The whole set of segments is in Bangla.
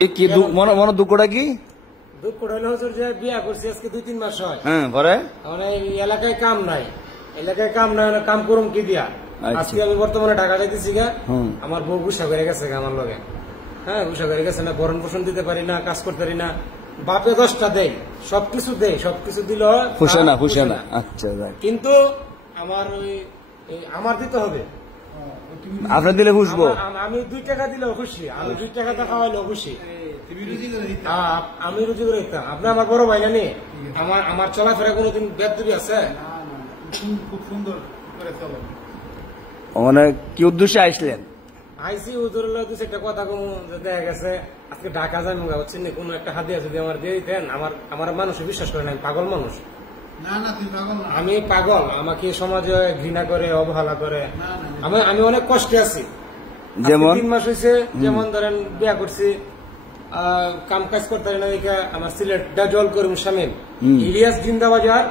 কি মনে মনে দুঃখটা কি? দুঃখটা হলো হুজুর যে বিয়া করছি আজকে 2-3 মাস হয়। হ্যাঁ, পরে মানে এলাকায় কাম নাই, কাম করুম কি দিয়া। আজকে আমি বর্তমানে ঢাকা যাইতেছি গা, আমার বউ গুসা করে গেছে আমার লগে। হ্যাঁ, গুসা করে গেছে না, ভরণ পোষণ দিতে পারি না, কাজ করতে পারি না। বাপে 10টা দেয়, সবকিছু দিল খুশি না। আচ্ছা, কিন্তু আমার আমার দিতে হবে। আপনার দিলে খুশবো? আমি 2 টাকা দিলেও খুশি, আমি 2 টাকা খাওয়াইলেও খুশি। আমি রুজি করে দিতাম। আপনি আমার বড় ভাই জানি, আমার চলাফেরা কোনোদিন বেদবি আছে? খুব সুন্দর করে চলো। মানে কি উদ্দেশ্যে আসলেন? আইসি হুজুরুল্লাহ একটা কথা কমু, দেখা গেছে আজকে ঢাকা যাই মগা হচ্ছে না, কোনো একটা হাতিয়া যদি আমার দিয়ে দিতেন, আমার মানুষ বিশ্বাস করে না আমি পাগল মানুষ। আমি পাগল, আমাকে সমাজে ঘৃণা করে, অবহেলা করে। আমি অনেক কষ্টে আছি। যেমন 3 মাস হয়েছে, যেমন ধরেন বিয়া করছি, কাম কাজ করতে পারি না। আমার সিলেট রেজাউল করিম শামীম, ইলিয়াস জিন্দাবাজার,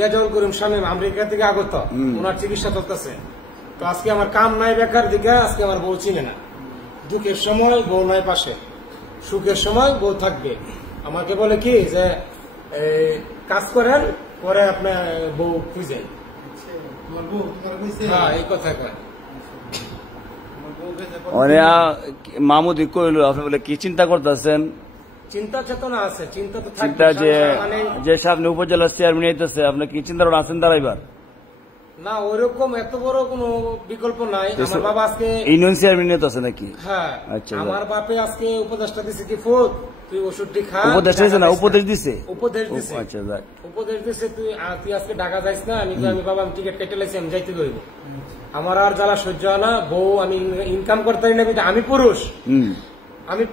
রেজাউল করিম শামীম আমেরিকা থেকে আগত, ওনার চিকিৎসা চলতেছে। তো আজকে আমার কাম নাই, বেকার দিকে আজকে আমার বউ চিনে না। দুঃখের সময় বউ নাই পাশে, সুখের সময় বউ থাকবে। আমাকে বলে কি যে কাজ করেন, পরে আপনার বউ খুঁজেন। হ্যাঁ, এই কথা কয়। মামুদি কইল, আপনি বলে কি চিন্তা করতেছেন? চিন্তা চেতনা আছে, চিন্তা তো চিন্তা যে সামনে উপজেলার চেয়ারম্যান হইতেছে, আপনার কি চিন্তা আছেন দাঁড়াইবার? না, ওইরকম এত বড় কোনো বিকল্প নাই। আমার বাবা আজকে ইউনিয়ন চেয়ারম্যান হইতেছে নাকি? হ্যাঁ, আচ্ছা, আমার বাপে আজকে উপদেশটা দিছে কি, ফুট তুই ওষুধটি খা। উপদেশ দিছে না, উপদেশ দিছে? আচ্ছা, উপদেশ দিছে তুই আজকে ঢাকা যাইস না। আমি বাবা আমি টিকিট কেটে লাইছি, আমি যাইতে হইব। আমার আর জ্বালা সহ্য হয় না। বউ আমি ইনকাম করতে পারি না, আমি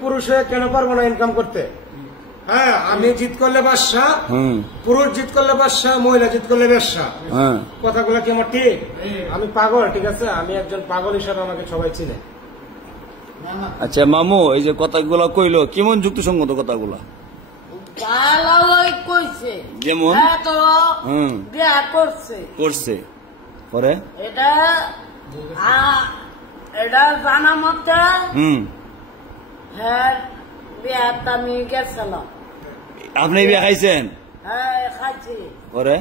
পুরুষ হয়ে কেন পারবো না ইনকাম করতে? হ্যাঁ, আমি জিত করলে বাদশা, পুরুষ জিত করলে বাদশা, মহিলা জিত করলে ব্যবসা। কথাগুলো কি আমার ঠিক? আমি পাগল, ঠিক আছে, আমি একজন পাগল হিসাবে আমাকে সবাই চিনে। আচ্ছা মামু, এই যে কথাগুলো কইলো কেমন যুক্তিসঙ্গত কথাগুলো? যেমন করছে পরে এটা জানা মতে হ্যাঁ বিয়াতে আমি গেছিলাম। আপনি বিয়া খাইছেন? হ্যাঁ, খাইছি। পরে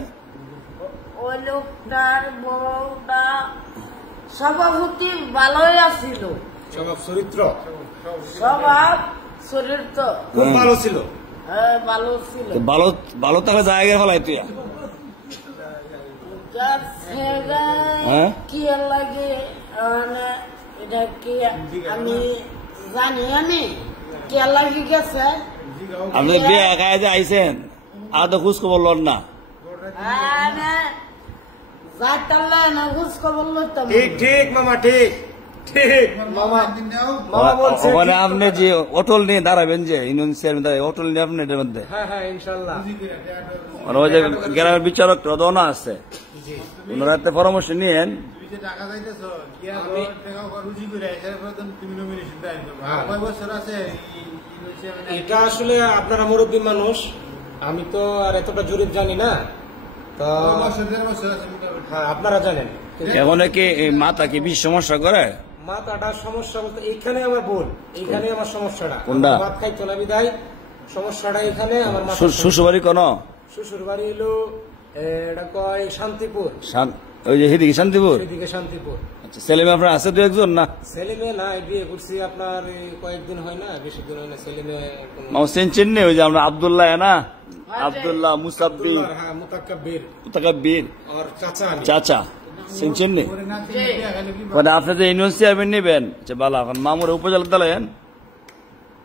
ওই লোকটার বউটা সভাপতি ভালোই আছিল, স্বভাব চরিত্র খুব ভালো ছিল। হ্যাঁ, ভালো ছিল। ভালো তাহলে জায়গা ফলাই তুই কি লাগে এটা কি আমি জানি, আমি কে লাগে গেছে। আপনি বিয়া খাই যে আইসেন, আর তো খোঁজ খবর লন না? ঠিক মামা, ঠিক মামা। আপনি যে অটল নিয়ে দাঁড়াবেন, যে ইউনিয়ন চেয়ারম্যান দাঁড়াবে, অটল নিয়ে আপনি মধ্যে ইনশাল্লাহ ওই যে গ্রামের বিচারক রদনা আছে, ওনারা পরামর্শ নিয়েন। এটা আসলে আপনারা মুরব্বী মানুষ, আমি তো আর এতটা জরিপ জানি না, তো হ্যাঁ আপনারা জানেন। এখন কি মাথা কি বেশি সমস্যা করে? মাথাটার সমস্যা বলতে এইখানে আমার ভুল, এইখানে আমার সমস্যাটা। কোনটা? ভাত খাইতো না বিদায় সমস্যাটা এখানে আমার। শ্বশুরবাড়ি কোন? শ্বশুরবাড়ি হলো এটা কয় শান্তিপুর। ওই যে সেদিকে শান্তিপুর? সেদিকে শান্তিপুর। আচ্ছা, ছেলে মেয়ে আপনার আছে 2-1 না? ছেলে মেয়ে নাই, বিয়ে করছি আপনার কয়েকদিন হয় না, বেশি দিন হয় না। ছেলে মেয়ে চিনছেন? ওই যে আমরা আব্দুল্লাহ না, আব্দুল্লাহ মুসাব্বির, হ্যাঁ মুতাকাব্বির আর চাচা চিনছেন? মানে আপনি যে ইউনিয়ন চেয়ারম্যান নেবেন, বালা এখন মামুর উপজেলা দাঁড়ায়েন।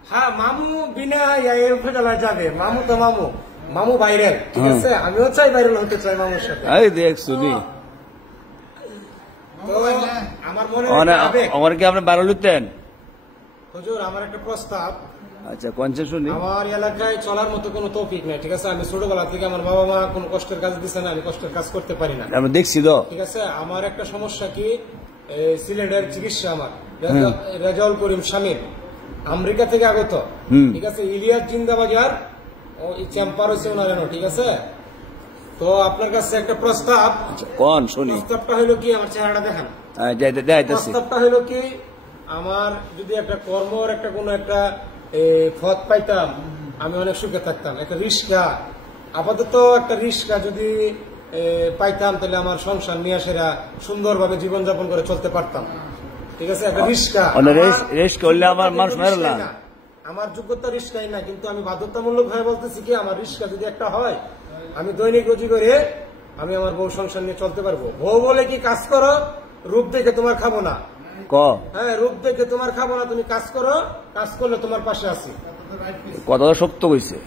হ্যাঁ, মামু বিনা উপজেলায় যাবে। মামু তো মামু বাইরের, ঠিক আছে, আমিও চাই বাইরের হতে চাই মামুর সাথে। এই দেখ শুনি আমার কি আপনি বাইরে লুতেন? হুজুর, আমার একটা প্রস্তাব। আচ্ছা, কোনটা শুনি? আমার এলাকায় চলার মতো কোনো তৌফিক নাই, ঠিক আছে। আমি ছোটবেলা থেকে আমার বাবা মা কোনো কষ্টের কাজ দিচ্ছে না, আমি কষ্টের কাজ করতে পারি না। আমি দেখছি তো, ঠিক আছে। আমার একটা সমস্যা কি, সিলেটের চিকিৎসা, আমার রেজাউল করিম শামীম আমেরিকা থেকে আগত, ঠিক আছে, ইলিয়াস জিন্দাবাজার চেম্বার হয়েছে ওনার, ঠিক আছে। তো আপনার কাছে একটা প্রস্তাব। কোন শুনি? প্রস্তাবটা হলো কি, আমার চেহারাটা দেখান। প্রস্তাবটা হলো কি, আমার যদি একটা কর্মর একটা কোনো একটা পথ পাইতাম, আমি অনেক সুখে থাকতাম। একটা রিস্কা, আপাতত একটা রিস্কা যদি পাইতাম, তাহলে আমার সংসার নিয়ে সেরা সুন্দরভাবে জীবনযাপন করে চলতে পারতাম। ঠিক আছে, একটা রিস্কা করলে আমার মানুষ মেরে না, আমার যোগ্যতা রিস্কাই না, কিন্তু আমি বাধ্যতামূলক ভাবে বলতেছি কি, আমার রিস্কা যদি একটা হয়, আমি দৈনিক রুজি করে আমি আমার বউ সংসার নিয়ে চলতে পারবো। বউ বলে কি কাজ করো, রূপ দেখে তোমার খাবো না। হ্যাঁ, রূপ দেখে তোমার খাবো না, তুমি কাজ করো, কাজ করলে তোমার পাশে আছি। কথা সত্য কইছে।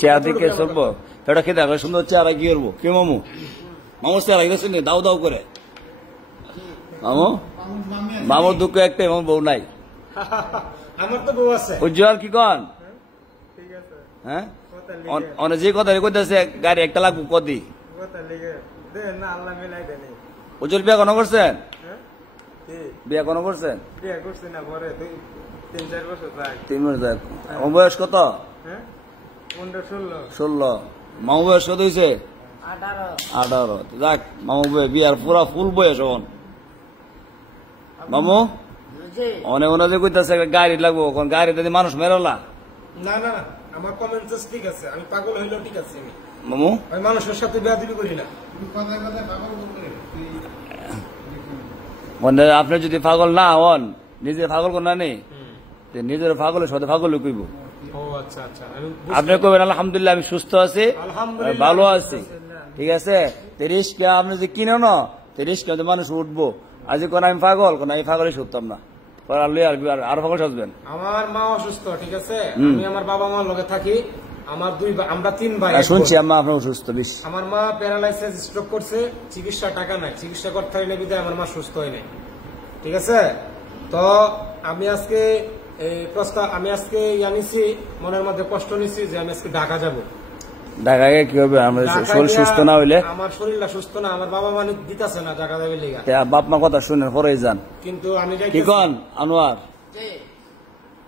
চেয়ার দিকে চলবো, সেটা খেতে হবে সুন্দর চেয়ারা কি করবো? কি মামু, মামুর চেয়ারা গেছে দাও দাও করে। মামু, মামুর দুঃখ একটাই, মামুর বউ নাই। আমার তো বউ আছে। উজ্জ্বল কি কন? হ্যাঁ, অনেক যে কথা কইতেছে গাড়ি একটা লাগবো কদি। উজ্জ্বল বিয়া কোনো করছেন? বিয়া কোনো করছেন? 3 বছর যাক। আমার বয়স কত? 16। মামু বয়স কত হয়েছে? 18। যাক, মামু বিয়ার পুরা ফুল বয়স এখন। মামু অনেক যে কইতেছে গাড়ি লাগবো, গাড়িতে মানুষ মেরলা। না না, আমার কমেন্ট ঠিক আছে, আমি পাগল হইলেও ঠিক আছে। মামু আমি মানুষের সাথে বেয়াদবি করি না। আপনি যদি পাগল না হন, নিজে পাগল কোন না নেই, নিজের পাগলের সাথে পাগল কইব। আপনি কবেন আলহামদুলিল্লাহ আমি সুস্থ আছি, ভালো আছি। ঠিক আছে, রিস্কা আপনি যদি কিনো না, রিস্কা মানুষ উঠবো। আজ কোন আমি পাগল, কোন আমি পাগলই শুনতাম না, আরো পাগল সাজবেন। আমার মা অসুস্থ, ঠিক আছে, আমি আমার বাবা মার লগে থাকি। আমার আমরা 3 ভাই। শুনছি আম্মা আপনার অসুস্থ বেশ। আমার মা প্যারালাইসিস, স্ট্রোক করছে, চিকিৎসা টাকা নাই, চিকিৎসা করতে হয় না বিধায় আমার মা সুস্থ হয় নাই। ঠিক আছে, তো আমি আজকে আমি আজকে জানিছি, মনের মধ্যে কষ্ট নিছি যে আমি আজকে ঢাকা যাব। ঢাকায় কি হবে? আমার শরীর সুস্থ না হইলে, আমার শরীরটা সুস্থ না, আমার বাবা মানে দিতেছে না ঢাকা যাবে লেগা। বাপ মা কথা শুনে পরে যান। কিন্তু আমি কি কন আনোয়ার?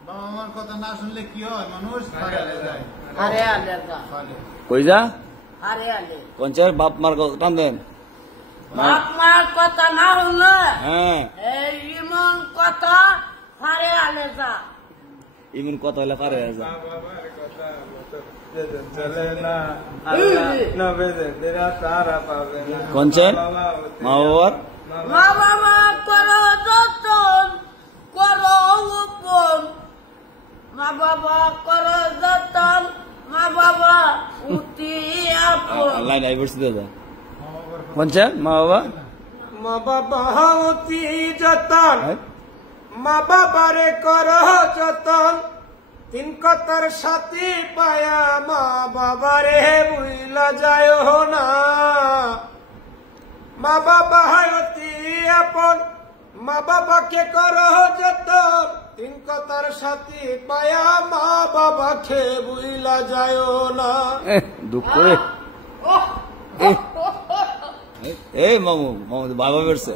বাবা মার কথা না শুনলে কি হয়, মানুষ কই যা হারে পঞ্চায়েত বাপ মার কথা টান দেন। বাপ মার কথা না হলে হ্যাঁ, এমন কথা হারে আলে যা, এমন কথা হলে পারে যা। পঞ্চায়েত মা বাবার মা বাবা করো যতন, করো উপন, মা বাবা করো যতন, মা বাবা উঠি আপন। লাইন আই বসে যা। পঞ্চায়েত মা বাবা, মা বাবা অতি যতন, মা বাবারে করো যতন, 3 কথার সাথে পায়া মা বাবারে ভুইলা যায় না। মা বাবা অতি আপন, মা বাবাকে করো যতন, 3 কথার সাথে পায়া মা বাবাকে ভুইলা যায় না। দুঃখ করে এই মামু, মামু বাবা বেরছে।